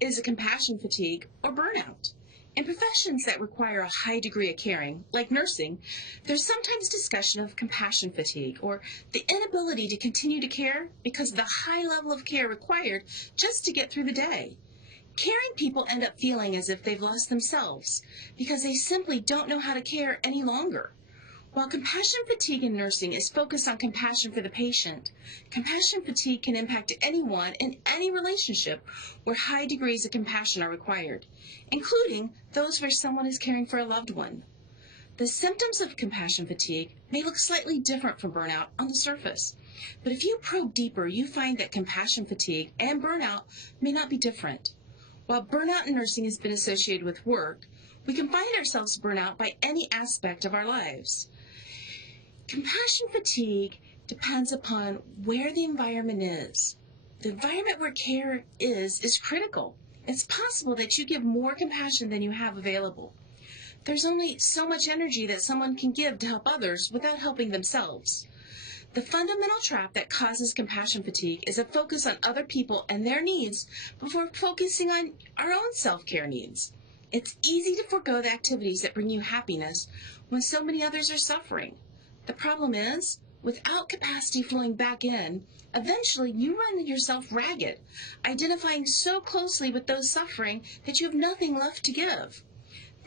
is a compassion fatigue or burnout. In professions that require a high degree of caring, like nursing, there's sometimes discussion of compassion fatigue or the inability to continue to care because of the high level of care required just to get through the day. Caring people end up feeling as if they've lost themselves because they simply don't know how to care any longer. While compassion fatigue in nursing is focused on compassion for the patient, compassion fatigue can impact anyone in any relationship where high degrees of compassion are required, including those where someone is caring for a loved one. The symptoms of compassion fatigue may look slightly different from burnout on the surface, but if you probe deeper, you find that compassion fatigue and burnout may not be different. While burnout in nursing has been associated with work, we can find ourselves burnout by any aspect of our lives. Compassion fatigue depends upon where the environment is. The environment where care is critical. It's possible that you give more compassion than you have available. There's only so much energy that someone can give to help others without helping themselves. The fundamental trap that causes compassion fatigue is a focus on other people and their needs before focusing on our own self-care needs. It's easy to forego the activities that bring you happiness when so many others are suffering. The problem is, without capacity flowing back in, eventually you run yourself ragged, identifying so closely with those suffering that you have nothing left to give.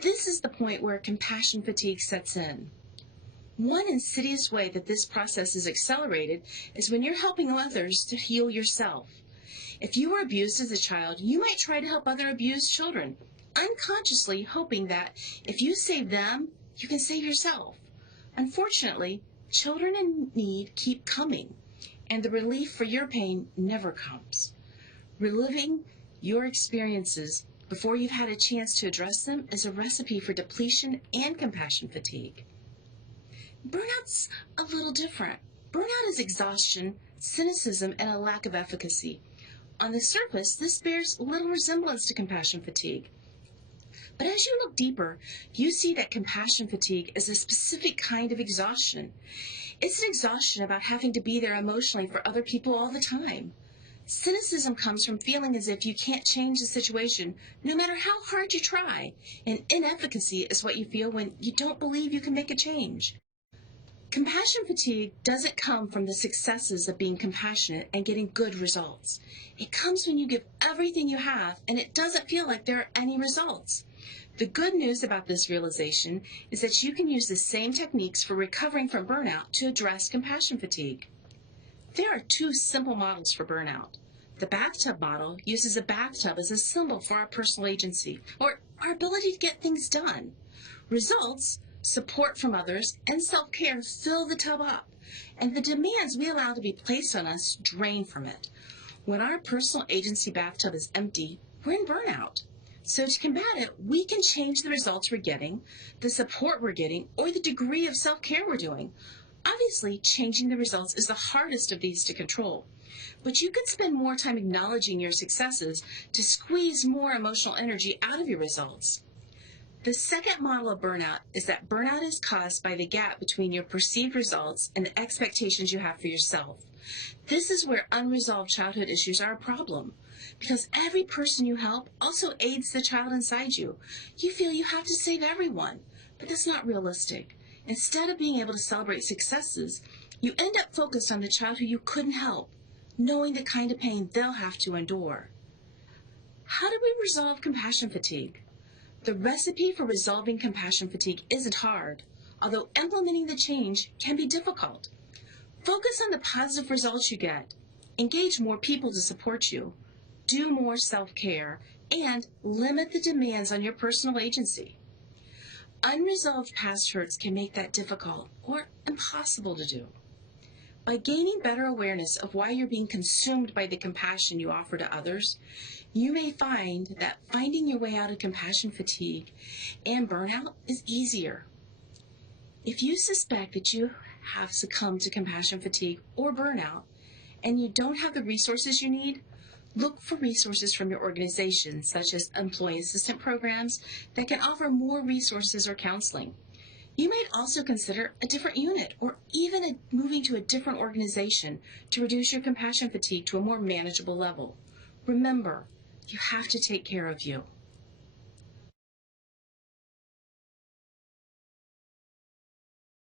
This is the point where compassion fatigue sets in. One insidious way that this process is accelerated is when you're helping others to heal yourself. If you were abused as a child, you might try to help other abused children, unconsciously hoping that if you save them, you can save yourself. Unfortunately, children in need keep coming, and the relief for your pain never comes. Reliving your experiences before you've had a chance to address them is a recipe for depletion and compassion fatigue. Burnout's a little different. Burnout is exhaustion, cynicism, and a lack of efficacy. On the surface, this bears little resemblance to compassion fatigue. But as you look deeper, you see that compassion fatigue is a specific kind of exhaustion. It's an exhaustion about having to be there emotionally for other people all the time. Cynicism comes from feeling as if you can't change the situation no matter how hard you try, and inefficacy is what you feel when you don't believe you can make a change. Compassion fatigue doesn't come from the successes of being compassionate and getting good results. It comes when you give everything you have and it doesn't feel like there are any results. The good news about this realization is that you can use the same techniques for recovering from burnout to address compassion fatigue. There are two simple models for burnout. The bathtub model uses a bathtub as a symbol for our personal agency, or our ability to get things done. Results, support from others, and self-care fill the tub up, and the demands we allow to be placed on us drain from it. When our personal agency bathtub is empty, we're in burnout. So to combat it, we can change the results we're getting, the support we're getting, or the degree of self-care we're doing. Obviously, changing the results is the hardest of these to control, but you can spend more time acknowledging your successes to squeeze more emotional energy out of your results. The second model of burnout is that burnout is caused by the gap between your perceived results and the expectations you have for yourself. This is where unresolved childhood issues are a problem, because every person you help also aids the child inside you. You feel you have to save everyone, but that's not realistic. Instead of being able to celebrate successes, you end up focused on the child who you couldn't help, knowing the kind of pain they'll have to endure. How do we resolve compassion fatigue? The recipe for resolving compassion fatigue isn't hard, although implementing the change can be difficult. Focus on the positive results you get. Engage more people to support you. Do more self-care, and limit the demands on your personal agency. Unresolved past hurts can make that difficult or impossible to do. By gaining better awareness of why you're being consumed by the compassion you offer to others, you may find that finding your way out of compassion fatigue and burnout is easier. If you suspect that you have succumbed to compassion fatigue or burnout and you don't have the resources you need, look for resources from your organization, such as employee assistance programs that can offer more resources or counseling. You might also consider a different unit or even moving to a different organization to reduce your compassion fatigue to a more manageable level. Remember, You have to take care of you.